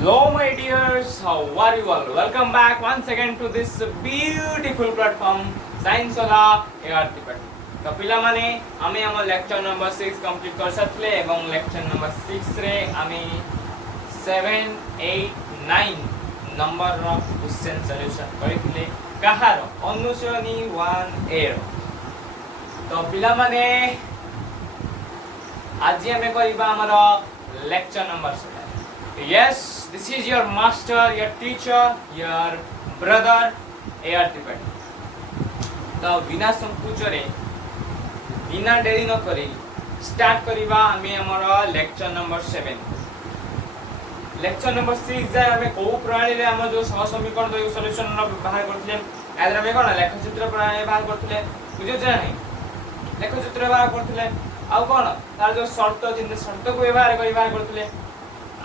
Hello, my dears. How are you all? Welcome back once again to this beautiful platform, Science Ola ART Pad. तो पिला माने आमे हम lecture number 6 complete कर सकले एवं लेक्चर नंबर 6 रे आमे 7 8 9 नंबर रो क्वेश्चन सॉल्यूशन करितले कहार अनुसरणी 1 ए रो तो पिला माने आज आमे करिबा हमर lecture number 7. Yes, this is your master, your teacher, your brother, ART Pad. तो बिना संकोच रे बिना देरी न करी स्टार्ट करिबा आमे हमर लेक्चर नंबर 7. लेक्चर नंबर 6 जाय आमे को प्रणाली रे हम जो सह समीकरण दो सॉल्यूशन बाहर करथिले आदर में कोन लेखचित्र प्रणाली बाहर करथिले बुझो जे नै लेखचित्र बाहर करथिले आ कोन तार जो शर्त जिन शर्त को व्यवहार करथिले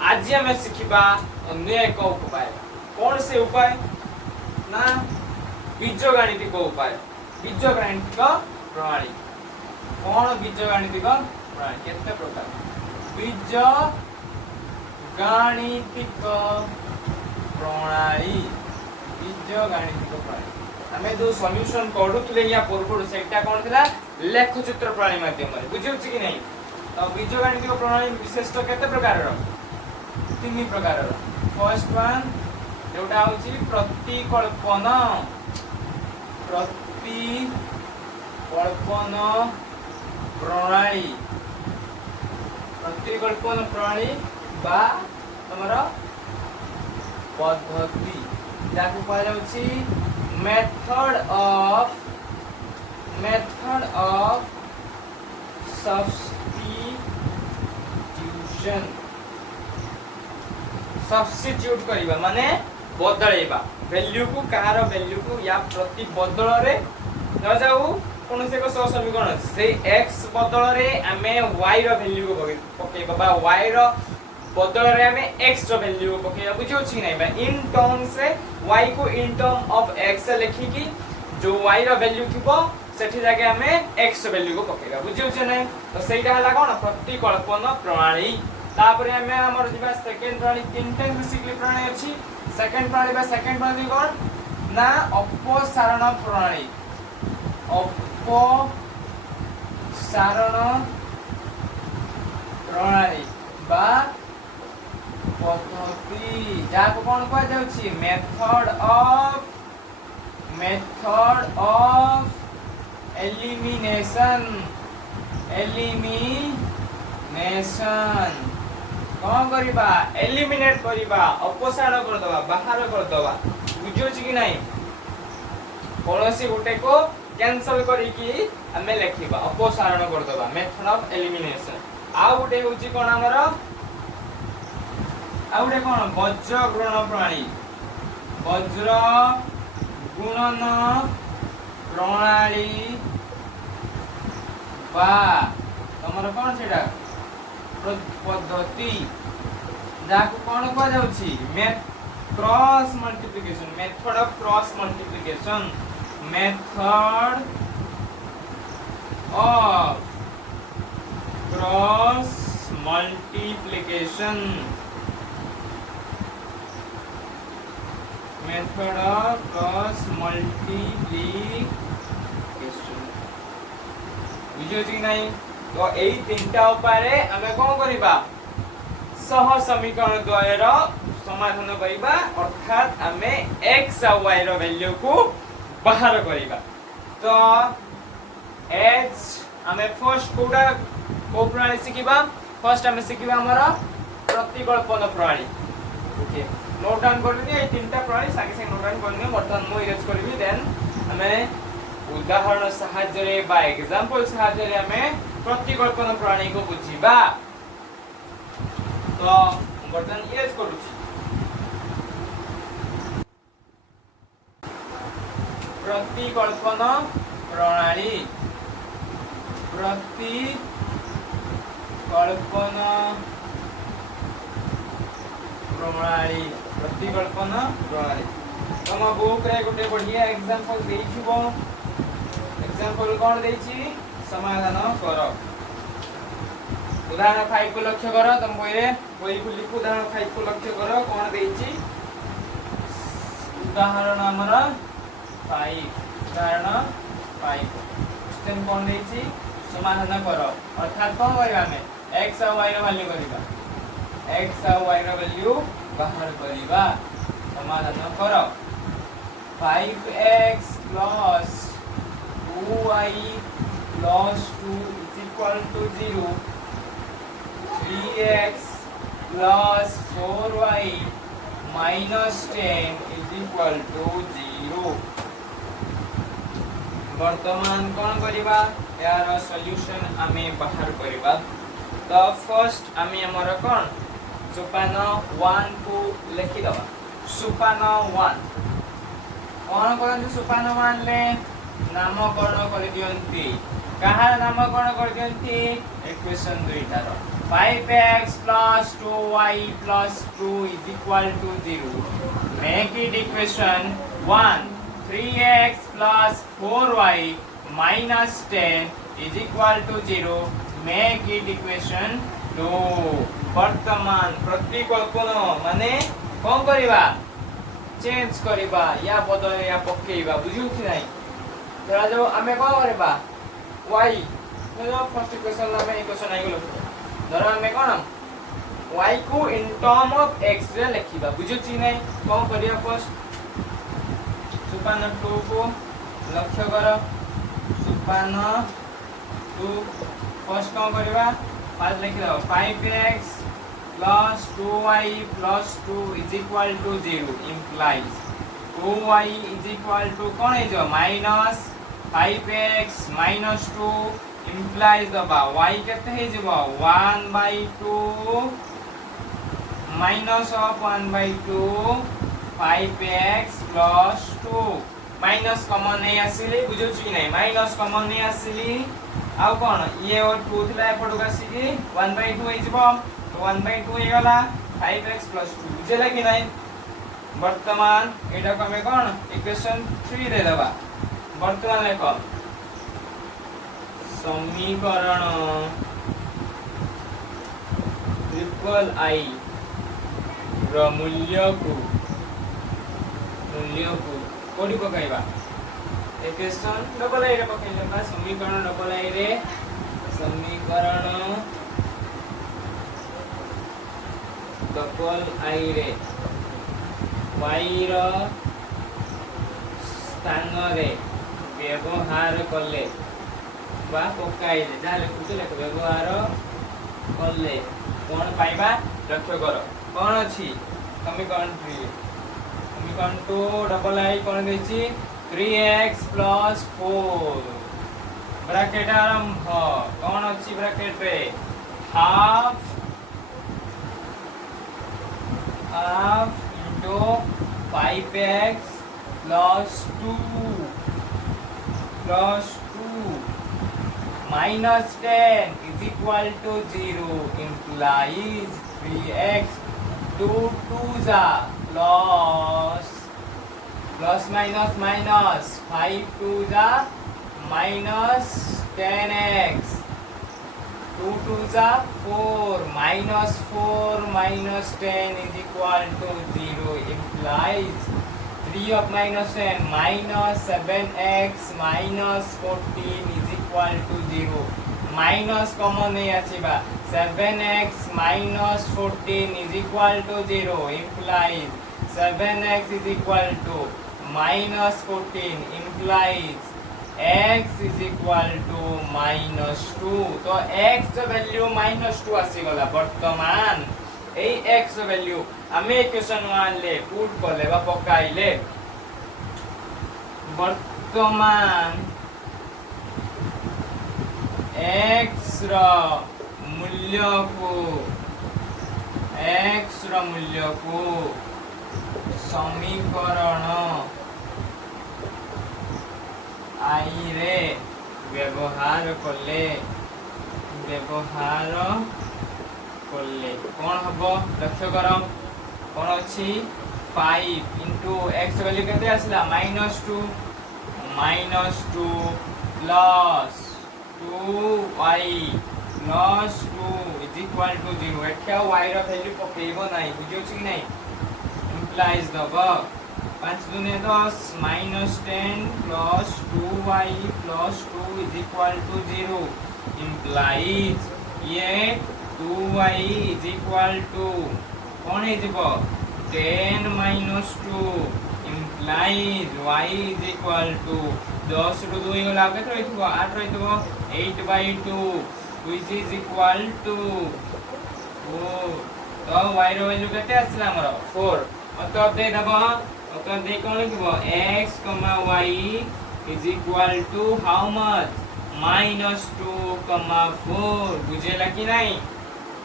आज हमें शिखिबा अन्य एक उपाय. कौन से उपाय ना बीजगणितिक उपाय. बीजगणितिक प्रणाली. कौन बीजगणितिक प्रणाली केते प्रकार बीजगणितिक प्रणाली. बीजगणितिक प्रणाली हमें जो सॉल्यूशन पढुतले या पूर्व सेटा कौन थिला लेखचित्र प्रणाली माध्यम रे बुझियो कि नहीं. तो बीजगणितिक प्रणाली विशेष तो केते प्रकार रो तीन प्रकार. फर्स्ट वन जोटा होची प्रतिकल्पन. प्रतिकल्पन प्रणाली. प्रतिकल्पन प्रणाली बा तमरा पद्धति जाको कहा जाउची मेथड ऑफ सब्स्टिट्यूशन. सब्स्टिट्यूट करिबा माने बदलेबा वैल्यू को कार वैल्यू को या प्रति बदल रे न जाऊ कोन से को सह समीकरण से x बदल रे हमें y रो वैल्यू को पकेबा बा y रो बदल रे हमें x रो वैल्यू को पकेबा बुझियो छी नै बा इन टर्म से y को इन टर्म ऑफ x लिखि की जो y रो वैल्यू थिबो सेठी जाके हमें x रो वैल्यू को पकेबा बुझियो छी नै. तो सेटा हला कोन प्रतिकल्पन प्रणाली. तापर हमें हमर दिबा सेकंड प्रणाली तीनटा बेसिकली प्रणाली अछि. सेकंड प्रणाली बा सेकंड प्रणाली कोन ना अपसारण प्रणाली. अपसारण प्रणाली बा पद्धति जाको कोन कहै जाउछि मेथड ऑफ एलिमिनेशन. कौन करिबा एलिमिनेट करिबा अपसारण कर दबा बाहर कर दबा बुझियो छी कि नहीं. कोनोसी गुटे को कैंसिल करी की हमें लिखिबा अपसारण कर दबा मेथड ऑफ एलिमिनेशन. आ गुटे होची कोन हमर आ गुटे कोन वज्र गुणन प्रणाली. वज्र गुणन प्रणाली बा तमर कोन सेटा पद्धति जाको कोन कह जाउछि cross multiplication. Method of cross multiplication. Method of cross multiplication. Method of cross multiplication बुझियो कि नहीं. तो एई तीनटा उपाय रे हमें कोन करिबा सह समीकरण द्वय रो समाधान करिबा अर्थात हमें x और y रो वैल्यू को बाहर करिबा. तो h हमें फर्स्ट कोडा को प्रणाली सिकिबा. फर्स्ट हमें सिकिबा हमरा प्रतिकल्पन प्रणाली. ओके नोट डाउन कर दिए ए तीनटा प्रणाली संगे संगे नोट डाउन करनी. वर्तमान मो इरेज करबी देन हमें उदाहरण सहायता रे बा एग्जांपल सहायता रे हमें प्रतिकल्पन प्रणाली को बुझिबा. तो बर्तन इरेज करूची. प्रतिकल्पन प्रणाली. प्रतिकल्पन प्रणाली. प्रतिकल्पन प्रणाली तम बुक रे गोटे बढ़िया एग्जांपल देखिबो. एग्जांपल कोन देछि समाधान कर. उदाहरण 5 को लक्ष्य करो तुम बही को लिखो उदाहरण 5 को लक्ष्य करो कौन उदाहरण हमर 5 उदाहरण 5 क्वेश्चन कोन देछि समाधान कर अर्थात कोन करबा हमें x और y रो वैल्यू करबा x और y रो वैल्यू बाहर करबा समाधान कर 5x plus 2y plus 2 is equal to 0 3x plus 4y minus 10 is equal to 0 वर्तमान कौन करिबा यार सॉल्यूशन आमे बाहर करिबा तो फर्स्ट आमे हमर कोन सोपान 1 को लिखि दबा सोपान 1 कोन करन सोपान 1 ले नामकरण कर दियंती कहार नामकरण कर दियंती इक्वेशन 2 तार 5x plus 2y plus 2 is equal to 0 make it equation 1 3x plus 4y minus 10 is equal to 0 make it equation 2 वर्तमान प्रतिकल्पन माने कोन करिबा चेंज करिबा या बदले या पकेइबा बुझिउ कि नै धरा जो आमे कोन करिबा y जो फर्स्ट इक्वेशन आमे इक्वेशन आइ गेलो धरा आमे कोन y को इन टर्म ऑफ x रे लिखिबा बुझिउ कि नै कोन करिया फर्स्ट सुपान 2 को लक्ष्य कर सुपान 2 फर्स्ट कोन करिबा पास लिखि दो 5x plus 2y plus 2 is equal to 0 implies 2y is equal to कोन है जो minus 5x minus 2 implies दबा y केते है जबा 1/2 minus of 1/2 5x plus 2 minus common नहीं आसिली बुझो छी नहीं माइनस कॉमन नहीं आसिली आउ कोन ये और 2 थिला एपडो कासी 1/2 हे जबो तो 1/2 हे गला 5x plus 2 बुझेला कि नहीं वर्तमान एटा को हमें कोन इक्वेशन 3 दे दबा वर्तमान लेखो समीकरण ट्रिपल आई रो मूल्य को कोडी पकाइबा इक्वेशन डबल आई रे पकाइले समीकरण डबल आई रे समीकरण डबल आई रे y रो स्थान रे व्यवहार करले बा पकाइले जाले कुतले व्यवहार करले कोन पाइबा लक्ष्य करो कोन अछि समीकरण 3 समीकरण 2 डबल आई कोन देछि 3x plus 4 ब्रैकेट आरंभ कोन अछि ब्रैकेट रे half into 5x plus 2 minus 10 is equal to 0 implies 3x 2 2s are plus minus 5 2s are minus 10x 2 2s are 4 minus 4 minus 10 is equal to 0 implies 3 of minus 10 minus 7x minus 14 is equal to 0 minus common नहीं आसीबा 7x minus 14 is equal to 0 implies 7x is equal to minus 14 implies x is equal to minus 2 तो x value minus 2 आसी गला वर्तमान ए x value हमें equation 1 ले put करले बा पकाइले वर्तमान x रो मूल्य को समीकरण आई रे व्यवहार करले कौन हबो लक्ष्य करो कौन अछि 5 into x वैल्यू केते आसला -2 plus 2y plus 2 is equal to 0 एठा y रो वैल्यू पकेइबो नाही बुझियो छी कि नाही implies दबो 5 दूने 10 -10 plus 2y plus 2 is equal to 0 implies ये 2y इज इक्वल टू कौन है जीवो 10 minus 2 implies y is equal to 10 ରୁ 2 ଗଲା କେତେ ରହିଥିବ 8 ରହିଥିବ 8/2 which is equal to तो y ର वैल्यू केते आसिला हमर 4 मतलब दे दबो मतलब दे कोन लिखबो x, y is equal to how much -2, 4 बुझेला कि नहीं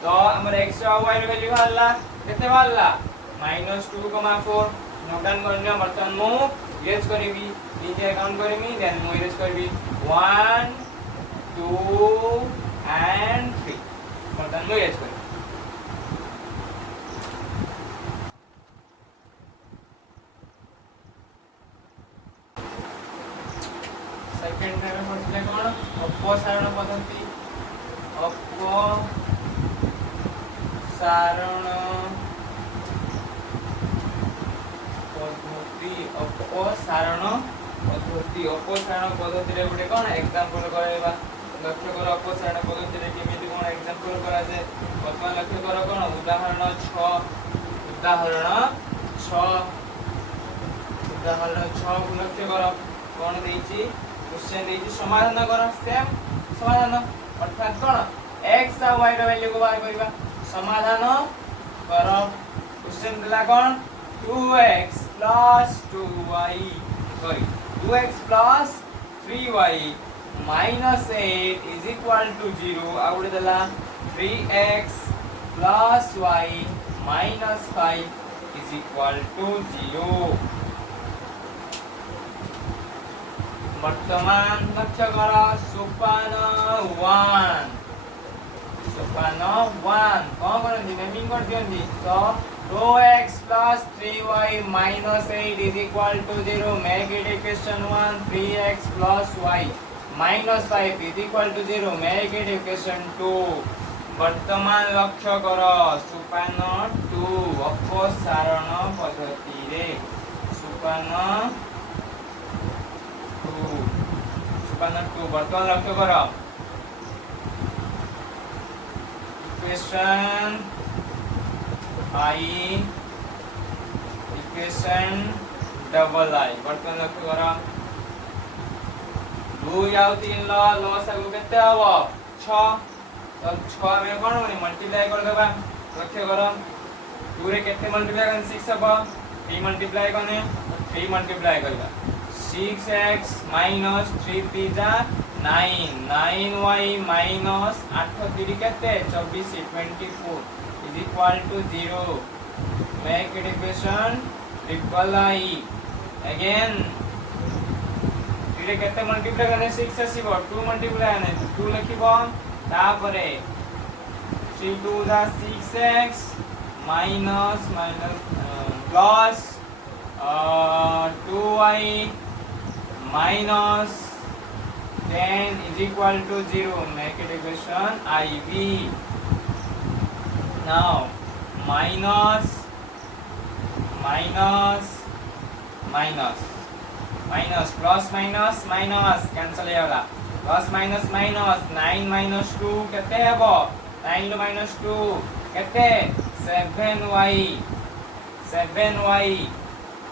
तो हमर x और y ର वैल्यू हल्ला केते हल्ला -2, 4 नोट डाउन करने बर्तन मु गेस करबी नीचे काउंट करबी देन मु इरेज करबी 1 2 एंड 3 बर्तन मु इरेज करबी सेकंड रे पढ़ले कोन अपसारण पद्धति अपसारण पद्धति रे गुटे कोन एग्जांपल करबा लक्ष्य कर अपसारण पद्धति रे केमिति कोन एग्जांपल करा जे वर्तमान लक्ष्य कर कोन उदाहरण 6 लक्ष्य कर कोन देछि क्वेश्चन देछि समाधान कर सेम समाधान अर्थात कोन x और y रो वैल्यू को बाहर करबा समाधान कर क्वेश्चन दिला कोन 2x plus 2y sorry 2x plus 3y minus 8 is equal to 0 out दला 3x plus y minus 5 is equal to 0 वर्तमान लक्ष्य कर सोपान 1 कौन करंदी नेमिंग कर दियंदी तो 2x plus 3y minus 8 is equal to 0 make it equation 1 3x plus y minus 5 is equal to 0 make it equation 2 वर्तमान लक्ष्य कर सोपान 2 अपसारण पद्धति रे सोपान 2 वर्तमान लक्ष्य कर इक्वेशन डबल आई वर्तमान लक्ष्य कर 2 आउ 3 लॉस आगु केते हबो 6 तो 6 में कोन होनी मल्टीप्लाई कर देबा लक्ष्य कर 2 रे केते मल्टीप्लाई करन 6 हबो 3 मल्टीप्लाई करने 3 मल्टीप्लाई करबा 6x minus 3 pizza 9y minus 8 3 केते 24 24 is equal to 0 make it equation triple I again 3 रे केते मल्टीप्लाई करने 6 आसीबो 2 मल्टीप्लाई करने 2 लिखिबो तापरे 3 2 दा 6x minus plus 2y minus 10 is equal to 0 make it equation IV now minus plus minus cancel होगा plus minus 9 minus 2 केते हेबो 9 minus 2 केते 7y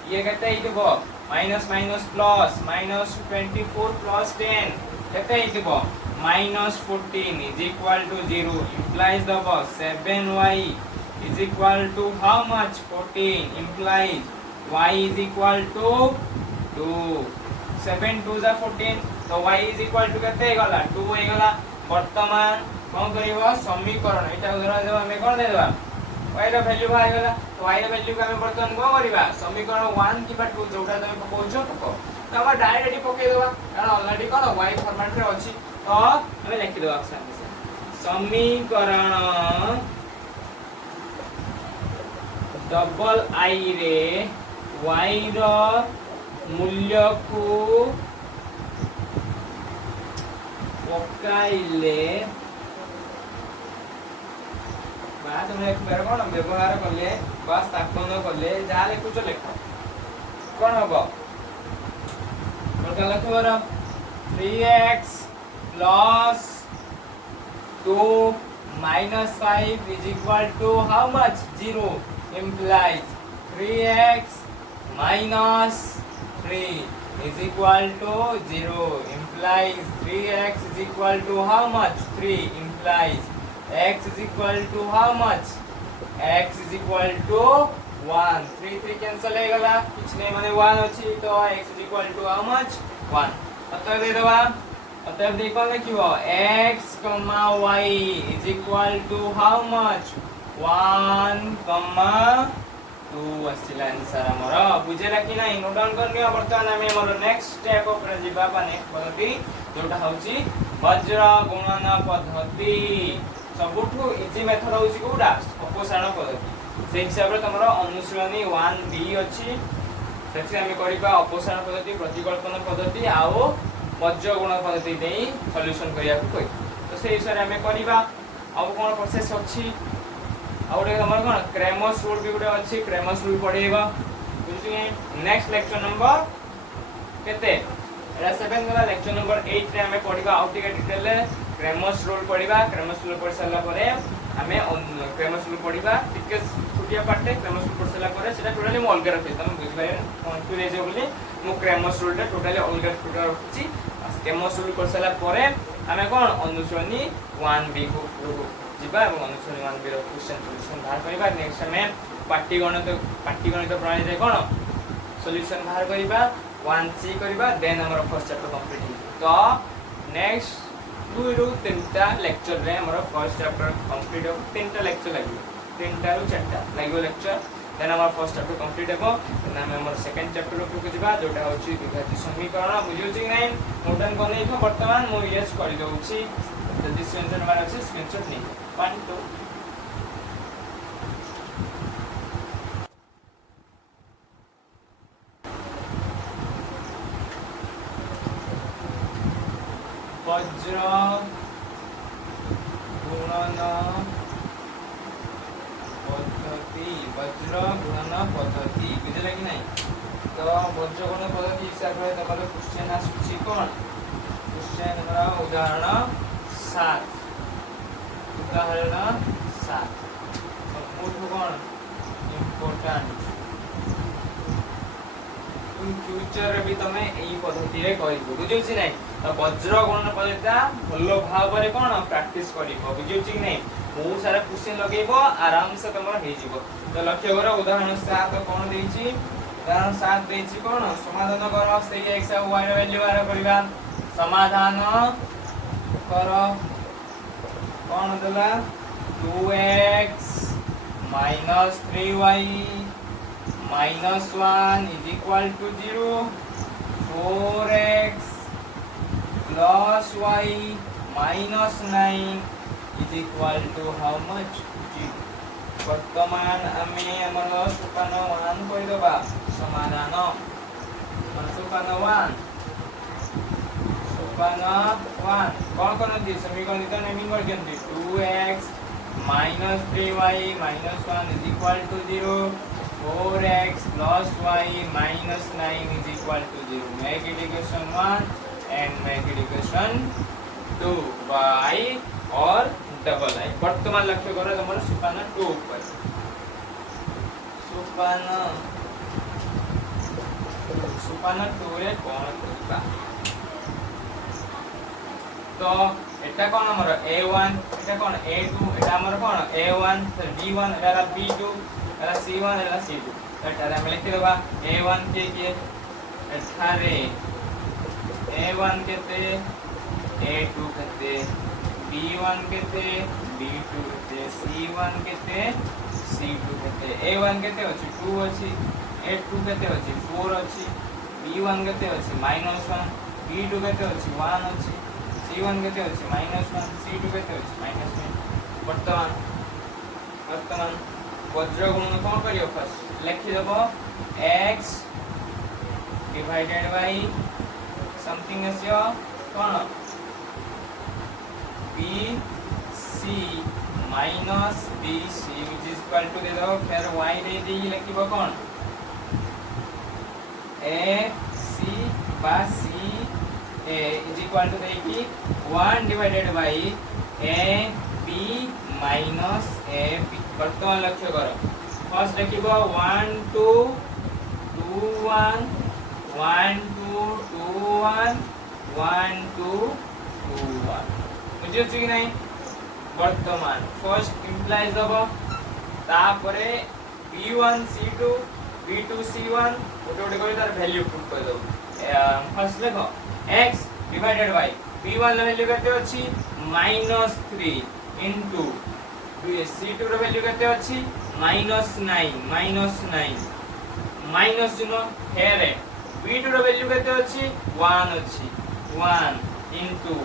ये केते हितबो minus plus minus 24 plus 10 केते हितबो minus 14 is equal to 0 implies the 7y is equal to how much 14 implies y is equal to 2 7 2 जा 14 तो y is equal to केते गला 2 हे गला वर्तमान कोन करिवो समीकरण एटा उदाहरण देबा हमें कोन दे देबा y रो वैल्यू बाहर गला तो y रो वैल्यू को हमें वर्तमान कोन करिवा समीकरण 1 किबा 2 जोटा तमे पकोछो पको तो हम डायरेक्टली पके देबा कारण ऑलरेडी कोन y फॉर्मेट रे अछि तो हमें लिखि देबा समीकरण डबल आई रे y रो मूल्य को पकाइले तुम एक बार कौन व्यवहार कले बा स्थापन कले जहाँ लिखुच लेख कौन होगा टोटल लिखो 3x plus 2 minus 5 is equal to how much 0 implies 3x minus 3 is equal to 0 implies 3x is equal to how much 3 implies x is equal to how much x is equal to 1 3 3 cancel हो गला कुछ नहीं माने 1 अछि तो x is equal to how much 1 अतः दे दवा अतः देखो लिखियो x, y is equal to how much 1, 2 ଆସିଲା आंसर हमर बुझेला कि नाही नोट डाउन कर लिया वर्तमान हमें हमर नेक्स्ट स्टेप ऊपर जीवा बा नेक्स्ट पद्धति जोटा होची वज्र गुणन पद्धति सबुठु इजी मेथड होची कोडा अपसारण पद्धति से हिसाब रे तमरो अनुसरणी 1b अछि सेठी हम करिबा अपसारण पद्धति प्रतिकल्पन पद्धति आओ वज्र गुण पद्धति दे सॉल्यूशन करिया को कोइ तो से हिसाब रे हम करिबा अब कोन प्रोसेस अछि आउटे हमर कोन क्रेमर्स रूल भी गुटे अछि क्रेमर्स रूल पढेबा बुझिए नेक्स्ट लेक्चर नंबर केते एरा 7 वाला लेक्चर नंबर 8 रे हमें पढिबा आउटे के डिटेल क्रेमर्स रूल पढिबा क्रेमर्स रूल पढ साला परे हमें क्रेमर्स रूल पढिबा टिके छुटिया पाटे क्रेमर्स रूल पढ साला परे सेटा टोटली म अलग रखै तम बुझिबा कन्फ्यूज हे बोली मु क्रेमर्स रूल रे टोटली अलग टोटल रखछि क्रेमर्स रूल पढ साला परे हमें कोन अनुसरणी 1b को जीवा এবং অনুসরণ 1b র क्वेश्चन सॉल्यूशन बाहर करिबा नेक्स्ट हमें पाटीगणित प्रणाली रे कोन सॉल्यूशन बाहर करिबा 1c करिबा देन हमर फर्स्ट चैप्टर कंप्लीट तो नेक्स्ट 2 रु 3टा लेक्चर रे हमर फर्स्ट चैप्टर कंप्लीट हो 3टा लेक्चर लागियो 3टा रु 4टा लागियो लेक्चर देन हमर फर्स्ट चैप्टर कंप्लीट हेबो देन हम हमर सेकंड चैप्टर को जीवा जोटा होची विभाज्य समीकरण बुझियो छी नै नोटन कोनै तो वर्तमान मु यस करि दउची जल्दी स्क्रीनशॉट मार अछि स्क्रीनशॉट नहीं 1 2 वज्र गुणन पद्धति बुझले कि नहीं तो वज्र गुणन पद्धति हिसाब रे तमरो क्वेश्चन आसुची कोन क्वेश्चन रा उदाहरण 7 उदाहरण 7 सबुठ कोन इंपोर्टेंट इन फ्यूचर रे भी तमे एई पद्धति रे करिबो बुझियो छी नै तो वज्र गुणन पद्धतिटा भलो भाव रे कोन प्रैक्टिस करिबो बुझियो छी नै बहुत सारा क्वेश्चन लगेबो आराम से तमरो हे जिवो तो लक्ष्य करो उदाहरण 7 कोन देछि उदाहरण 7 देछि कोन समाधान करो से x और y रे वैल्यू बाहर करिबा समाधान करो कौन देला 2x minus 3y minus 1 is equal to 0 4x plus y minus 9 is equal to how much 0 वर्तमान हमें हमरो सुपान 1 कहि दबा समाधान सुपान 1 कौन कौन दी समीकरण तो नेमिंग कर दियंती 2x minus 3y minus 1 is equal to 0 4x plus y minus 9 is equal to 0 make it equation 1 and make it equation 2 by और डबल आई वर्तमान लक्ष्य करो तुम्हारा सुपान 2 ऊपर सुपान 2 रे कौन करबा तो एटा कोन हमर a1 एटा कोन a2 एटा हमर कोन a1 फिर b1 एटा b2 एटा c1 एटा c2 एटा हम लिख देबा a1 के एठारे a1 केते a2 केते b1 केते b2 केते c1 केते c2 केते a1 केते अछि 2 अछि a2 केते अछि 4 अछि b1 केते अछि -1 b2 केते अछि 1 अछि c1 केते अछि -1 c2 केते अछि -1 वर्तमान वज्र गुणन कोन करियो फर्स्ट लिखि देबो x divided bye something is your cone BC minus BC which is equal to दे दो फिर y they the लिखिबो cone A C बा C A is equal to देखी 1 divided by A B minus A B. वर्तमान लक्ष्य करो first देखिबो 1 2 2 1 1 2 2 1 1 2 2 1 बुझियो कि नहीं। वर्तमान फर्स्ट इम्प्लाइज दबो तापरे b1 c2 b2 c1 गोटे गोटे कर तार वैल्यू पुट कर दो। फर्स्ट देखो x divided by b1 row value केते अछि -3 इनटू c2 रो वैल्यू केते अछि -9 माइनस जुनो हेरे b2 रो वैल्यू केते अछि 1 अछि 1 इनटू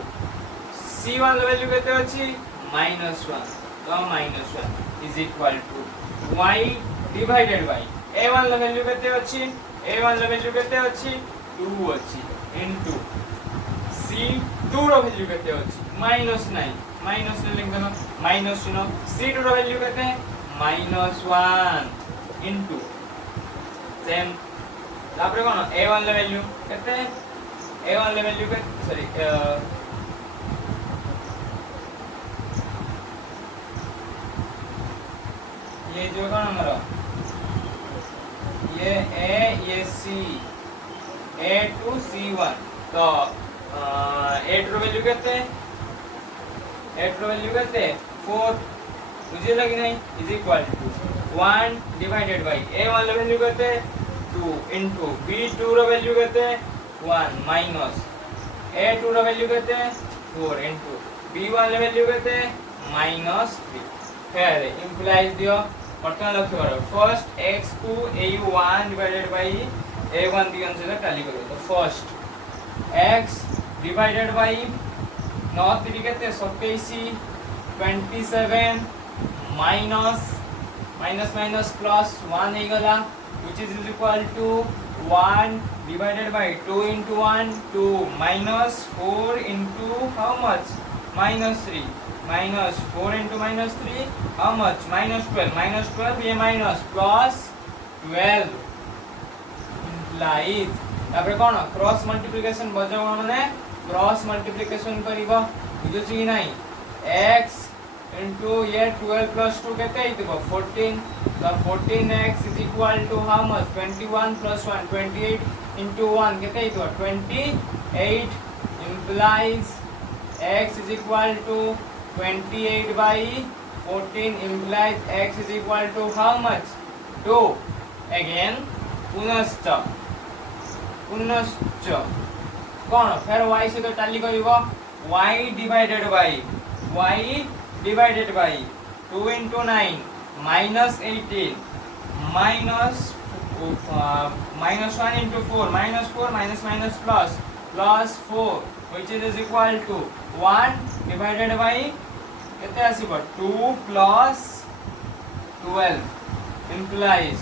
c1 रो वैल्यू केते अछि -1 तो -1 is equal to y divided by a1 row value केते अछि a1 रो वैल्यू केते अछि 2 अछि इनटू c2 रो वैल्यू केते अछि -9 माइनस लिख देना माइनस चिन्ह c2 रो वैल्यू केते -1 इनटू सेम तापरे कोन a1 रो वैल्यू केते a1 रो वैल्यू के सॉरी ये जो कोन हमारा ये a ये c a2 c1 तो a2 रो वैल्यू केते 8 रो वैल्यू केते 4 बुझे लगी नहीं is equal to 1 divided by a1 row value केते 2 इनटू b2 रो वैल्यू केते 1 माइनस a2 रो वैल्यू केते 4 इनटू b1 रो वैल्यू केते -3 फिर इंप्लाइज दियो वर्तमान लक्ष्य करो फर्स्ट x को a1 डिवाइडेड बाय a1 दियन से टैली करो तो फर्स्ट x डिवाइडेड बाय 9 3 केते 27 27 माइनस प्लस 1 हे गला which is equal to 1 divided by 2 into 1 2 minus 4 into how much -3 minus 4 into -3 how much -12 ये माइनस प्लस 12 implies तापर कोन cross multiplication बजो माने क्रॉस मल्टीप्लिकेशन करिवो बुझो छी नाही x into ये 12 plus 2 केते हितबो 14 तो 14x is equal to how much 21 plus 1 28 into 1 केते हितबो 28 implies x is equal to 28 by 14 implies x is equal to how much 2 again पुनश्च कौन फिर y से तो टाली करिवो y divided by 2 into 9 minus 18 -1 into 4 minus plus 4 which is equal to 1 divided by केते आसीबो 2 plus 12 implies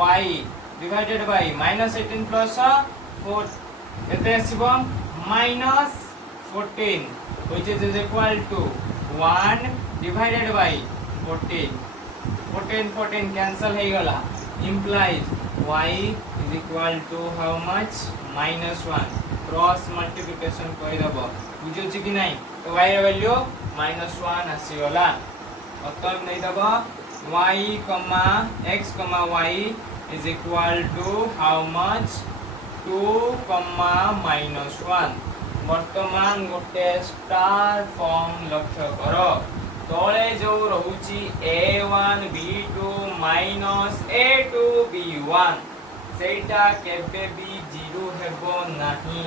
y divided by -18 plus 4 केते आसीबो -14 which is equal to 1 divided by 14 cancel हे गला implies y is equal to how much -1 cross multiplication कहि दबो बुझो छी कि नहीं तो y रो वैल्यू -1 आसी गला मतलब नहीं दबो y, x, y is equal to how much 2, -1 वर्तमान गोटे स्टार फॉर्म लक्ष्य करो तळे जो रहुची a1 b2 a2 b1 सेटा केबे भी 0 हेबो नाही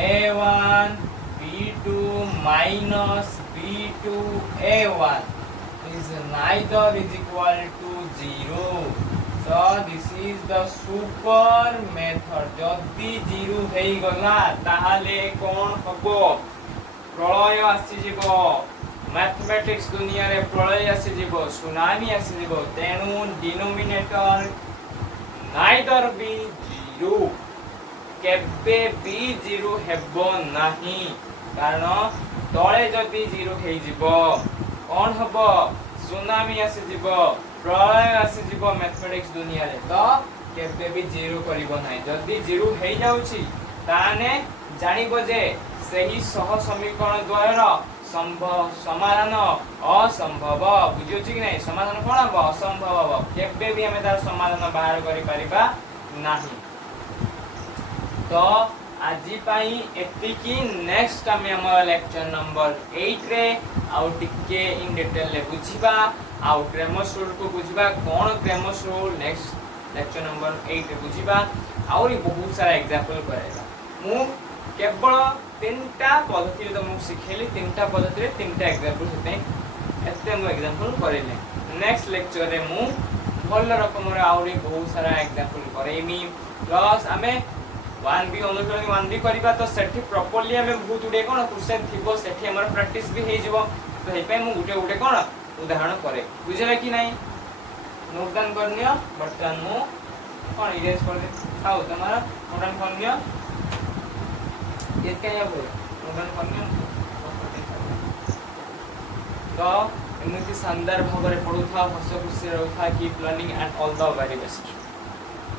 a1 b2 b2 a1 is neither is equal to 0 so this is the super method जदि 0 हेई गला ताहाले कोन हबो प्रलय आसी जीवो मैथमेटिक्स दुनिया रे प्रलय आसी जीवो सुनामी आसी जीवो तेनु डिनोमिनेटर neither be 0 केबे भी 0 हेबो नाही कारण तळे जदि 0 हेई जीवो कोन हबो सुनामी आसी जीवो प्रलय आसी जीवो मैथमेटिक्स दुनिया रे तो केबे भी जीरो करिबो नाही जदी जीरो हे जाउची ताने जानिबो जे सही सह समीकरण द्वयर संभव समाधान असंभव बुझियो कि नहीं समाधान कोन हबो असंभव हबो केबे भी हमें तार समाधान बाहर करि परिबा नाही तो आजि पाई एतिकी नेक्स्ट हमें हमर लेक्चर नंबर 8 रे आउ टिके इन डिटेल ले बुझिबा आउ क्रेमर्स रूल को बुझिबा कोन Cramer's rule next lecture number 8 रे बुझिबा आउरी बहुत सारा एग्जांपल करेगा मु केवल तीनटा पद्धति तुमको सिखेली तीनटा पद्धति रे तीनटा एग्जांपल सेते एते मु एग्जांपल करेले नेक्स्ट लेक्चर रे मु भल रकम रे आउरी बहुत सारा एग्जांपल करेमी प्लस हमें 1b अनुकरण 1b करबा तो सेठी प्रॉपर्ली हमें बहुत उडे कोन क्वेश्चन थिबो सेठी हमर प्रैक्टिस भी हे जिवो तो हे पे मु गुटे गुटे कोन उदाहरण करे बुझले कि नहीं नोट डाउन करनियो बटन मु कोन इरेज कर दे आओ तमारा नोट डाउन करनियो ये क्या है बोल नोट डाउन करनियो तो एमति शानदार भाବରେ पढुथा हस खुशी रहउथा keep learning and all the very best